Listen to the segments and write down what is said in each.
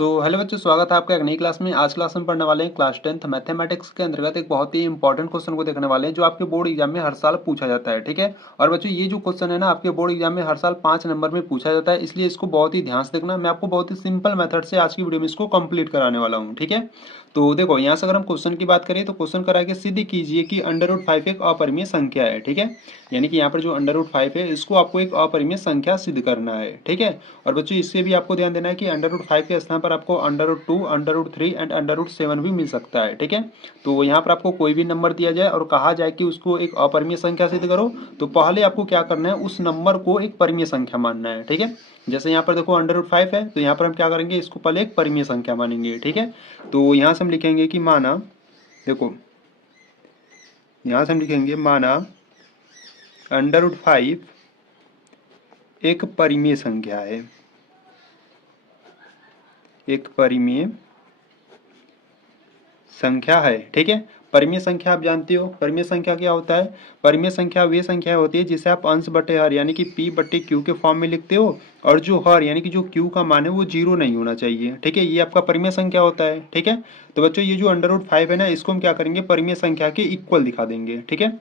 Hello बच्चों, स्वागत है आपका एक नई क्लास में। आज क्लास में पढ़ने वाले हैं क्लास 10th मैथमेटिक्स के अंतर्गत एक बहुत ही इंपॉर्टेंट क्वेश्चन को देखने वाले हैं जो आपके बोर्ड एग्जाम में हर साल पूछा जाता है। ठीक है। और बच्चों ये जो क्वेश्चन है ना, आपके बोर्ड एग्जाम में हर साल 5 नंबर में पूछा जाता है, इसलिए इसको बहुत ही ध्यान से देखना। मैं आपको बहुत ही सिंपल मेथड से आज की वीडियो में इसको कंप्लीट कराने वाला हूँ। ठीक है। तो देखो यहाँ से अगर हम क्वेश्चन की बात करें तो क्वेश्चन करा के सिद्ध कीजिए कि √5 एक अपरिमेय संख्या है। ठीक है। यानी कि यहाँ पर जो √5 है इसको आपको एक अपरिमेय संख्या सिद्ध करना है। ठीक है। और बच्चों इससे भी आपको ध्यान देना है कि √5 के स्थान पर आपको √2, √3 एंड √7 भी मिल सकता है। ठीक है। तो यहाँ पर आपको कोई भी नंबर दिया जाए और कहा जाए कि उसको एक अपरिमेय संख्या सिद्ध करो, तो पहले आपको क्या करना है, उस नंबर को एक परिमेय संख्या मानना है। ठीक है। जैसे यहाँ पर देखो √5 है, तो यहाँ पर हम क्या करेंगे, इसको पहले एक परिमेय संख्या मानेंगे। ठीक है। तो यहाँ से हम लिखेंगे कि माना, देखो यहाँ से हम लिखेंगे माना √5 एक परिमेय संख्या है, एक परिमेय संख्या है। ठीक है। परिमेय संख्या आप जानते हो, परिमेय संख्या क्या होता है। परिमेय संख्या वे संख्या होती है जिसे आप अंश बटे हर यानी कि p बटे q के फॉर्म में लिखते हो, और जो हर यानी कि जो q का मान है वो 0 नहीं होना चाहिए। ठीक है। ये आपका परिमेय संख्या होता है। ठीक है। तो बच्चों ये जो √5 है ना, इसको हम क्या करेंगे, परिमेय संख्या के इक्वल दिखा देंगे। ठीक है।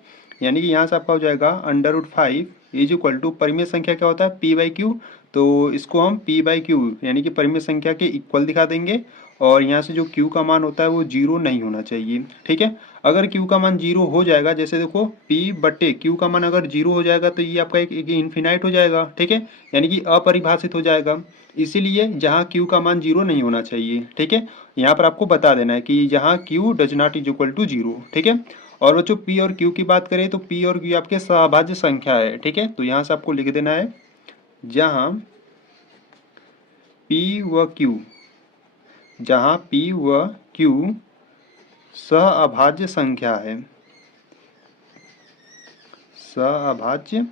यानी कि यहाँ से आपका हो जाएगा √5 इज इक्वल टू, परिमेय संख्या क्या होता है, p/q। तो इसको हम p/q यानी कि परिमेय संख्या के इक्वल दिखा देंगे, और यहाँ से जो q का मान होता है वो 0 नहीं होना चाहिए। ठीक है। अगर q का मान 0 हो जाएगा, जैसे देखो p बटे q का मान अगर 0 हो जाएगा तो ये आपका एक इन्फिनाइट हो जाएगा। ठीक है। यानी कि अपरिभाषित हो जाएगा, इसीलिए जहाँ q का मान 0 नहीं होना चाहिए। ठीक है। यहाँ पर आपको बता देना है कि जहाँ q does not is equal to 0। ठीक है। और बच्चों p और q की बात करें तो p और q आपके सहभाज्य संख्या है। ठीक है। तो यहाँ से आपको लिख देना है, जहाँ p व q, जहाँ p व q सहअभाज्य संख्या है, सहअभाज्य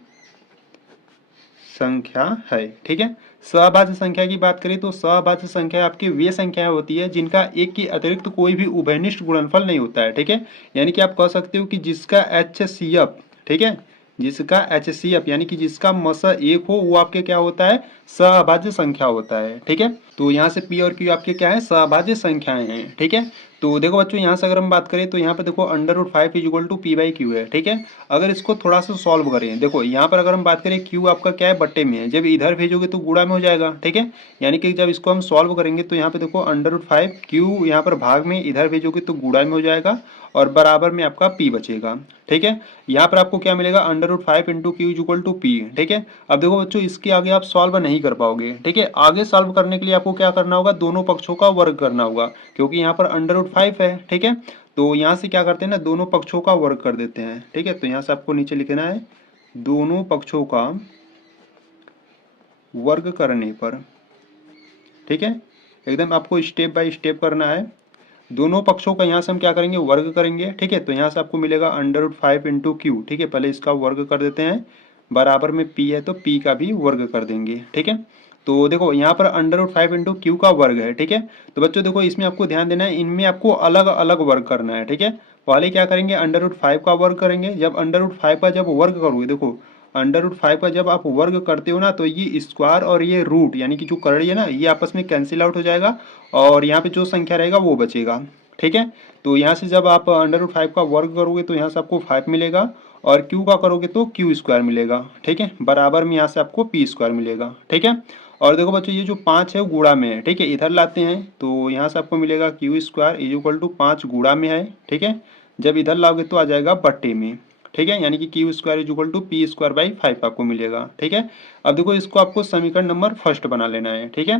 संख्या है। ठीक है। सहअभाज्य संख्या की बात करें तो सहअभाज्य संख्या आपकी वे संख्या होती है जिनका एक के अतिरिक्त कोई भी उभयनिष्ठ गुणनफल नहीं होता है। ठीक है। यानी कि आप कह सकते हो कि जिसका HCF, ठीक है, जिसका HCF यानी कि जिसका मसा एक हो, वो आपके क्या होता है, सहअभाज्य संख्या होता है। ठीक है। तो यहाँ से p और q आपके क्या है, सहअभाज्य संख्याएं हैं। ठीक है। तो देखो बच्चों यहाँ से अगर हम बात करें तो यहाँ पे देखो √5 इज इक्वल टू p/q है। ठीक है। अगर इसको थोड़ा सा सॉल्व करें, देखो यहाँ पर अगर हम बात करें q आपका क्या है, बट्टे में है, जब इधर भेजोगे तो गुणा में हो जाएगा। ठीक है। यानी कि जब इसको हम सॉल्व करेंगे तो यहाँ पे देखो √5 q यहाँ पर भाग में, इधर भेजोगे तो गुणा में हो जाएगा, और बराबर में आपका p बचेगा। ठीक है। यहाँ पर आपको क्या मिलेगा, √5 into q is equal to p। ठीक है। अब देखो बच्चों इसके आगे आप सॉल्व नहीं कर पाओगे। ठीक है। आगे सॉल्व करने के लिए आपको क्या करना होगा, दोनों पक्षों का वर्ग करना होगा, क्योंकि यहाँ पर √5 है। ठीक है। तो यहाँ से क्या करते हैं ना, दोनों पक्षों का वर्ग कर देते हैं। ठीक है। तो यहाँ से आपको नीचे लिखना है, दोनों पक्षों का वर्ग करने पर, ठीक है, एकदम आपको स्टेप बाय स्टेप करना है। दोनों पक्षों का यहाँ से हम क्या करेंगे, वर्ग करेंगे। ठीक है। तो यहाँ से आपको मिलेगा √5 इंटू क्यू। ठीक है। पहले इसका वर्ग कर देते हैं, बराबर में p है तो p का भी वर्ग कर देंगे। ठीक है। तो देखो यहाँ पर √5 इंटू क्यू का वर्ग है। ठीक है। तो बच्चों देखो इसमें आपको ध्यान देना है, इनमें आपको अलग अलग वर्ग करना है। ठीक है। पहले क्या करेंगे, √5 का वर्ग करेंगे। जब √5 का जब वर्ग करोगे, देखो √5 का जब आप वर्ग करते हो ना, तो ये स्क्वायर और ये रूट यानी कि जो करड़ी है ना, ये आपस में कैंसिल आउट हो जाएगा, और यहाँ पे जो संख्या रहेगा वो बचेगा। ठीक है। तो यहाँ से जब आप √5 का वर्ग करोगे तो यहाँ से आपको 5 मिलेगा, और क्यू का करोगे तो क्यू स्क्वायर मिलेगा। ठीक है। बराबर में यहाँ से आपको पी स्क्वायर मिलेगा। ठीक है। और देखो बच्चों ये जो 5 है वो गुणा में है। ठीक है। इधर लाते हैं तो यहाँ से आपको मिलेगा q square is equal to 5 गुणा में है। ठीक है। जब इधर लाओगे तो आ जाएगा बट्टे में। ठीक है। यानी कि q square is equal to p square by 5 आपको मिलेगा। ठीक है। अब देखो इसको आपको समीकरण नंबर फर्स्ट बना लेना है। ठीक है।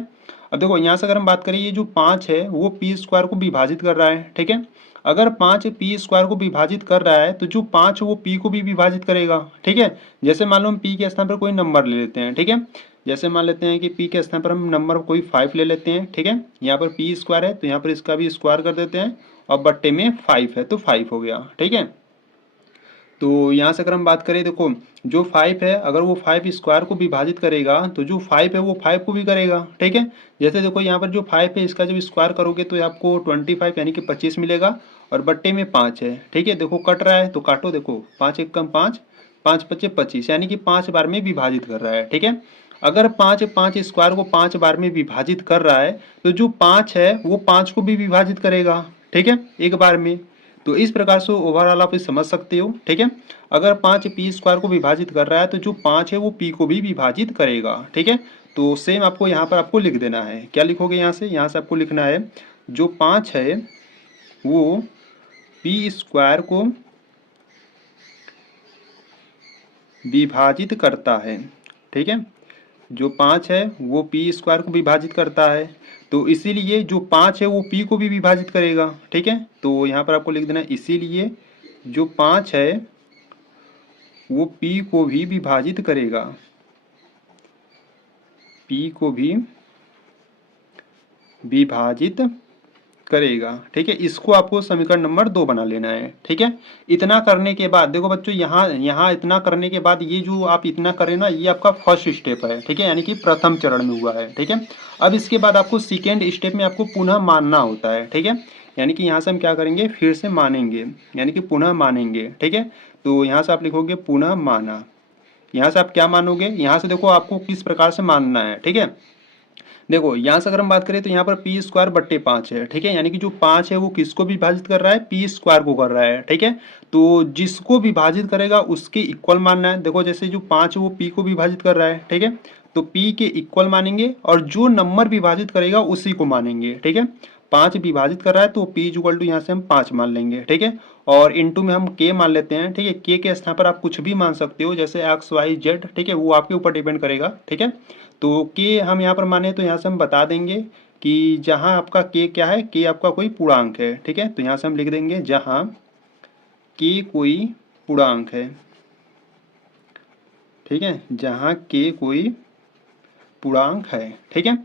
अब देखो यहाँ से अगर हम बात करें, ये जो 5 है वो पी स्क्वायर को विभाजित कर रहा है। ठीक है। अगर 5 पी स्क्वायर को विभाजित कर रहा है तो जो 5 वो पी को भी विभाजित करेगा। ठीक है। जैसे मान लो हम पी के स्थान पर कोई नंबर ले लेते हैं। ठीक है। जैसे मान लेते हैं कि पी के स्थान पर हम नंबर कोई 5 ले लेते हैं। ठीक है। यहाँ पर पी स्क्वायर है तो यहाँ पर इसका भी स्क्वायर कर देते हैं, और बट्टे में 5 है तो 5 हो गया। ठीक है। तो यहाँ से अगर हम बात करें, देखो जो 5 है अगर वो 5 स्क्वायर को विभाजित करेगा तो जो 5 है वो 5 को भी करेगा। ठीक है। जैसे देखो यहाँ पर जो 5 है इसका जब स्क्वायर करोगे तो आपको 25 यानी कि 25 मिलेगा, और बट्टे में 5 है। ठीक है। देखो कट रहा है तो काटो, देखो 5 एक कम 5, 5 पच्चे 25 यानी कि 5 बार में विभाजित कर रहा है। ठीक है। अगर 5 5 स्क्वायर को 5 बार में विभाजित कर रहा है तो जो 5 है वो 5 को भी विभाजित करेगा, ठीक है, एक बार में। तो इस प्रकार से ओवरऑल आप समझ सकते हो, ठीक है। अगर 5 पी स्क्वायर को विभाजित कर रहा है तो जो 5 है वो पी को भी विभाजित करेगा, ठीक है। तो सेम आपको यहाँ पर आपको लिख देना है। क्या लिखोगे यहाँ से आपको लिखना है जो 5 है वो पी स्क्वायर को विभाजित करता है, ठीक है। जो 5 है वो पी स्क्वायर को विभाजित करता है, तो इसीलिए जो 5 है वो पी को भी विभाजित करेगा, ठीक है। तो यहाँ पर आपको लिख देना है इसीलिए जो 5 है वो पी को भी विभाजित करेगा, पी को भी विभाजित करेगा, ठीक है। इसको आपको समीकरण नंबर 2 बना लेना है, ठीक है। इतना करने के बाद देखो बच्चों यहाँ इतना करने के बाद ये जो आप इतना करें ना, ये आपका फर्स्ट स्टेप है, ठीक है, यानी कि प्रथम चरण में हुआ है, ठीक है। अब इसके बाद आपको सेकेंड स्टेप में आपको पुनः मानना होता है, ठीक है। यानी कि यहाँ से हम क्या करेंगे, फिर से मानेंगे, यानी कि पुनः मानेंगे, ठीक है। तो यहाँ से आप लिखोगे पुनः माना। यहाँ से आप क्या मानोगे, यहाँ से देखो आपको किस प्रकार से मानना है, ठीक है। देखो यहाँ से अगर हम बात करें तो यहाँ पर पी स्क्वायर बट्टे 5 है, ठीक है। यानी कि जो 5 है वो किसको विभाजित कर रहा है, पी स्क्वायर को कर रहा है, ठीक है। तो जिसको विभाजित करेगा उसके इक्वल मानना है। देखो जैसे जो 5 है वो पी को विभाजित कर रहा है, ठीक है। तो पी के इक्वल मानेंगे और जो नंबर विभाजित करेगा उसी को मानेंगे, ठीक है। 5 विभाजित कर रहा है तो पी इक्वल टू यहाँ से हम 5 मान लेंगे, ठीक है। और इनटू में हम के मान लेते हैं, ठीक है। के स्थान पर आप कुछ भी मान सकते हो, जैसे एक्स वाई जेड, ठीक है, वो आपके ऊपर डिपेंड करेगा, ठीक है। तो के हम यहाँ पर माने तो यहाँ से हम बता देंगे कि जहाँ आपका के क्या है, के आपका कोई पूर्णांक है, ठीक है। तो यहाँ से हम लिख देंगे जहाँ के कोई पूर्णांक है, ठीक है, जहाँ के कोई पूर्णांक है, ठीक है।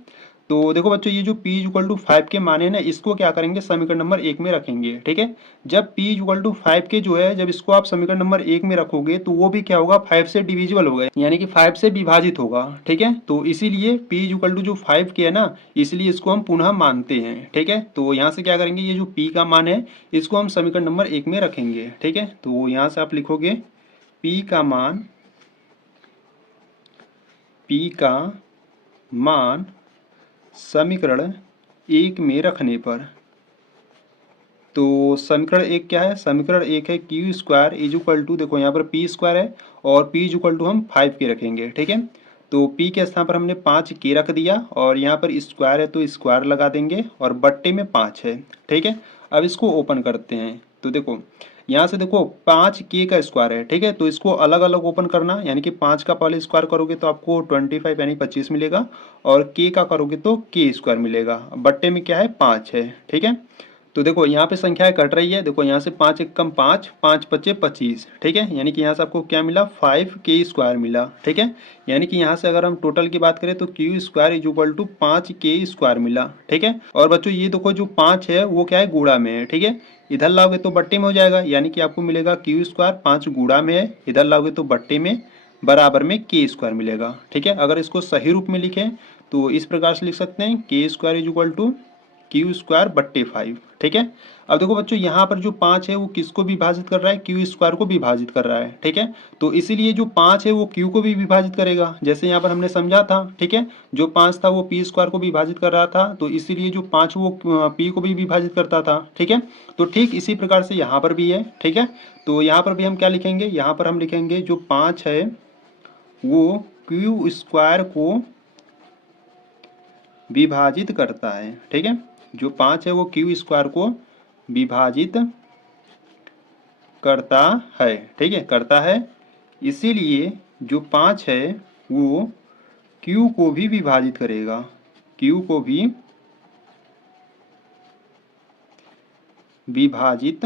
तो देखो बच्चों ये जो p इक्वल टू 5 के माने ना, इसको क्या करेंगे, समीकरण नंबर 1 में रखेंगे, ठीक है। जब p इक्वल टू 5 के जो है, जब इसको आप समीकरण नंबर 1 में रखोगे तो वो भी क्या होगा, 5 से डिविजिबल होगा, यानी कि 5 से विभाजित होगा, ठीक है। तो इसीलिए p इक्वल टू जो 5 के है ना, इसलिए इसको हम पुनः मानते हैं, ठीक है। तो यहाँ से क्या करेंगे, ये जो p का मान है इसको हम समीकरण नंबर 1 में रखेंगे, ठीक है। तो यहाँ से आप लिखोगे p का मान समीकरण 1 में रखने पर, तो समीकरण 1 क्या है, समीकरण 1 है q square is equal to, देखो यहाँ पर पी स्क्वायर है और पी इज इक्वल टू हम 5 के रखेंगे, ठीक है। तो पी के स्थान पर हमने 5 के रख दिया और यहाँ पर स्क्वायर है तो स्क्वायर लगा देंगे और बट्टे में 5 है, ठीक है। अब इसको ओपन करते हैं तो देखो यहाँ से देखो 5 के का स्क्वायर है, ठीक है। तो इसको अलग अलग ओपन करना, यानी कि 5 का पहले स्क्वायर करोगे तो आपको 25 यानी 25 मिलेगा और के का करोगे तो के स्क्वायर मिलेगा, बट्टे में क्या है 5 है, ठीक है। तो देखो यहाँ पे संख्याएं कट रही है, देखो यहाँ से 5 एक कम 5, 5 पचे 25, ठीक है। यानी कि यहाँ से आपको क्या मिला, 5 के स्क्वायर मिला, ठीक है। यानी कि यहाँ से अगर हम टोटल की बात करें तो q square is equal to 5 के स्क्वायर मिला, ठीक है। और बच्चों ये देखो जो 5 है वो क्या है, गुणा में है, ठीक है। इधर लाओगे तो बट्टे में हो जाएगा, यानी कि आपको मिलेगा क्यू स्क्वायर 5 गुणा में है, इधर लाओगे तो बट्टे में बराबर में के स्क्वायर मिलेगा, ठीक है। अगर इसको सही रूप में लिखें तो इस प्रकार से लिख सकते हैं के square is equal to q square बट्टे 5, ठीक है। अब देखो बच्चों यहाँ पर जो 5 है वो किसको विभाजित कर रहा है, क्यू स्क्वायर को विभाजित कर रहा है, ठीक है। तो इसीलिए जो 5 है वो क्यू को भी विभाजित करेगा, जैसे यहाँ पर हमने समझा था, ठीक है। जो 5 था वो पी स्क्वायर को विभाजित कर रहा था, तो इसीलिए जो 5 वो पी को भी विभाजित करता था, ठीक है। तो ठीक इसी प्रकार से यहाँ पर भी है, ठीक है। तो यहाँ पर भी हम क्या लिखेंगे, यहाँ पर हम लिखेंगे जो 5 है वो क्यू स्क्वायर को विभाजित करता है, ठीक है। जो 5 है वो क्यू स्क्वायर को विभाजित करता है, ठीक है, करता है। इसीलिए जो 5 है वो क्यू को भी विभाजित करेगा, क्यू को भी विभाजित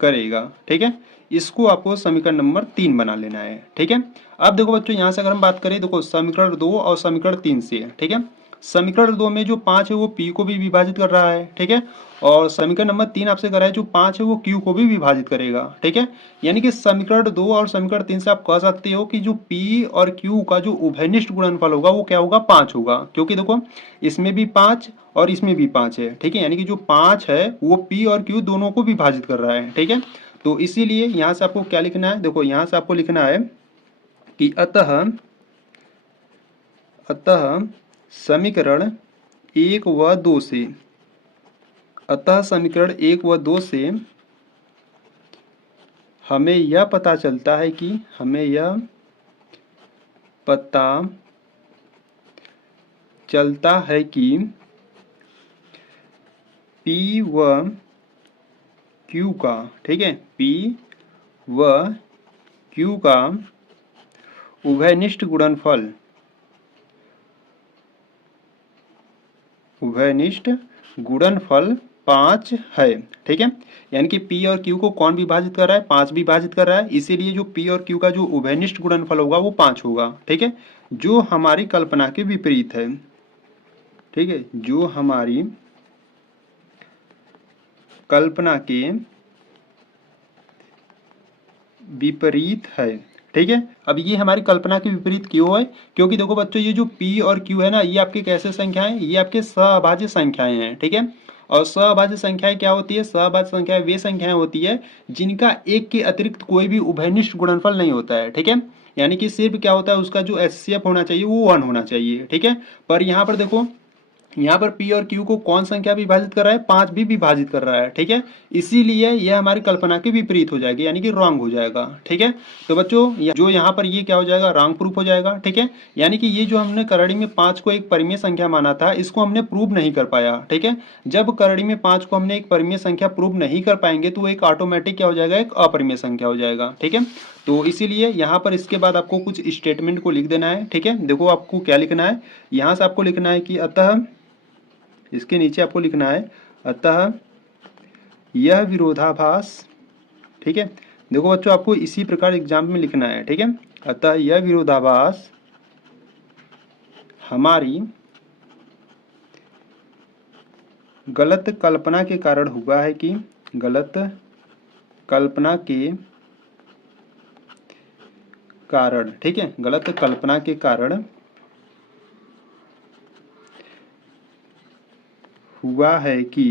करेगा, ठीक है। इसको आपको समीकरण नंबर 3 बना लेना है, ठीक है। अब देखो बच्चों यहाँ से अगर हम बात करें, देखो समीकरण 2 और समीकरण 3 से, ठीक है। समीकरण 2 में जो 5 है वो पी को भी विभाजित कर रहा है, ठीक है। और समीकरण नंबर 3 आपसे कर रहा है जो 5 है वो क्यू को भी विभाजित करेगा, ठीक है। यानी कि समीकरण 2 और समीकरण 3 से आप कह सकते हो कि जो पी और क्यू का जो उभयनिष्ठ गुणनफल होगा वो क्या होगा, 5 होगा, क्योंकि देखो इसमें भी 5 और इसमें भी 5 है, ठीक है। यानी कि जो 5 है वो पी और क्यू दोनों को विभाजित कर रहा है, ठीक है। तो इसीलिए यहाँ से आपको क्या लिखना है, देखो यहाँ से आपको लिखना है कि अतः अतः समीकरण 1 व 2 से, अतः समीकरण 1 व 2 से हमें यह पता चलता है कि, हमें यह पता चलता है कि P व Q का, ठीक है, P व Q का उभयनिष्ठ गुणनफल, उभयनिष्ठ गुणनफल 5 है, ठीक है। यानी कि P और Q को कौन विभाजित कर रहा है, 5 विभाजित कर रहा है, इसीलिए जो P और Q का जो उभयनिष्ठ गुणनफल होगा वो 5 होगा, ठीक है, जो हमारी कल्पना के विपरीत है, ठीक है, जो हमारी कल्पना के विपरीत है, ठीक है। अब ये हमारी कल्पना के विपरीत क्यों है, क्योंकि देखो बच्चों ये जो P और Q है ना, ये आपके कैसे संख्याएं, ये आपके सहअभाज्य संख्याएं हैं, ठीक है। और सहअभाज्य संख्याएं क्या होती है, सहअभाज्य संख्याएं वे संख्याएं होती है जिनका एक के अतिरिक्त कोई भी उभयनिष्ठ गुणनफल नहीं होता है, ठीक है। यानी कि सिर्फ क्या होता है, उसका जो HCF होना चाहिए वो 1 होना चाहिए, ठीक है। पर यहाँ पर देखो, यहाँ पर P और Q को कौन संख्या विभाजित कर रहा है, 5 भी विभाजित कर रहा है, ठीक है। इसीलिए यह हमारी कल्पना के विपरीत हो जाएगी, यानी कि रॉन्ग हो जाएगा, ठीक है। तो बच्चों जो यहाँ पर ये क्या हो जाएगा, रॉन्ग प्रूफ हो जाएगा, ठीक है। यानी कि ये जो हमने करड़ी में 5 को एक परिमेय संख्या माना था, इसको हमने प्रूव नहीं कर पाया, ठीक है। जब करड़ी में 5 को हमने एक परिमेय संख्या प्रूव नहीं कर पाएंगे तो एक ऑटोमेटिक क्या हो जाएगा, एक अपरिमेय संख्या हो जाएगा, ठीक है। तो इसीलिए यहाँ पर इसके बाद आपको कुछ स्टेटमेंट को लिख देना है, ठीक है। देखो आपको क्या लिखना है, यहाँ से आपको लिखना है कि अतः, इसके नीचे आपको लिखना है अतः यह विरोधाभास, ठीक है। देखो बच्चों आपको इसी प्रकार एग्जाम में लिखना है, ठीक है। अतः यह विरोधाभास हमारी गलत कल्पना के कारण हुआ है कि, गलत कल्पना के कारण, ठीक है, गलत कल्पना के कारण हुआ है कि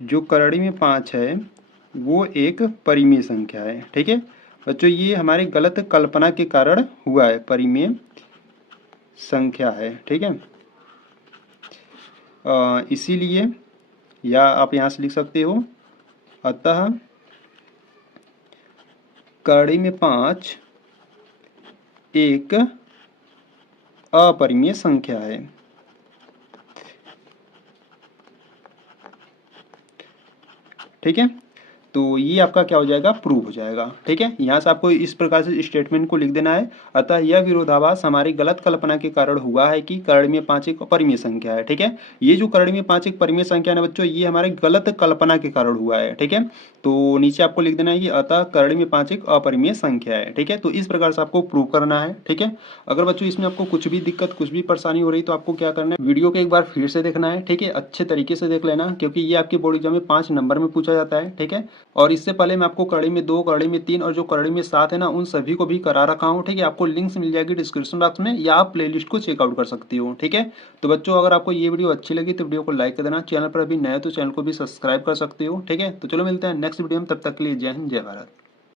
जो करड़ी में 5 है वो एक परिमेय संख्या है, ठीक है। बच्चों ये हमारी गलत कल्पना के कारण हुआ है, परिमेय संख्या है, ठीक है। इसीलिए, या आप यहाँ से लिख सकते हो अतः करड़ी में 5 एक अपरिमेय संख्या है, ठीक है। तो ये आपका क्या हो जाएगा, प्रूव हो जाएगा, ठीक है। यहाँ से आपको इस प्रकार से स्टेटमेंट को लिख देना है, अतः यह विरोधाभास हमारी गलत कल्पना के कारण हुआ है कि करड़ी में 5 एक परिमेय संख्या है, ठीक है। ये जो करड़ी में 5 एक परिमेय संख्या है बच्चों, ये हमारी गलत कल्पना के कारण हुआ है, ठीक है। तो नीचे आपको लिख देना है कि अतः करड़ी में 5 एक अपरिमेय संख्या है, ठीक है। तो इस प्रकार से आपको प्रूव करना है, ठीक है। अगर बच्चों इसमें आपको कुछ भी दिक्कत, कुछ भी परेशानी हो रही तो आपको क्या करना है, वीडियो को एक बार फिर से देखना है, ठीक है, अच्छे तरीके से देख लेना, क्योंकि ये आपके बोर्ड एग्जाम में 5 नंबर में पूछा जाता है, ठीक है। और इससे पहले मैं आपको करड़ी में 2, करड़ी में 3 और जो करड़ी में 7 है ना, उन सभी को भी करा रखा हूँ, ठीक है। आपको लिंक्स मिल जाएगी डिस्क्रिप्शन बॉक्स में, या आप प्लेलिस्ट को चेकआउट कर सकती हो, ठीक है। तो बच्चों अगर आपको ये वीडियो अच्छी लगी तो वीडियो को लाइक कर देना, चैनल पर अभी नए तो चैनल को भी सब्सक्राइब कर सकते हो, ठीक है। तो चलो मिलते हैं नेक्स्ट वीडियो में, तब तक के लिए जय हिंद, जय भारत।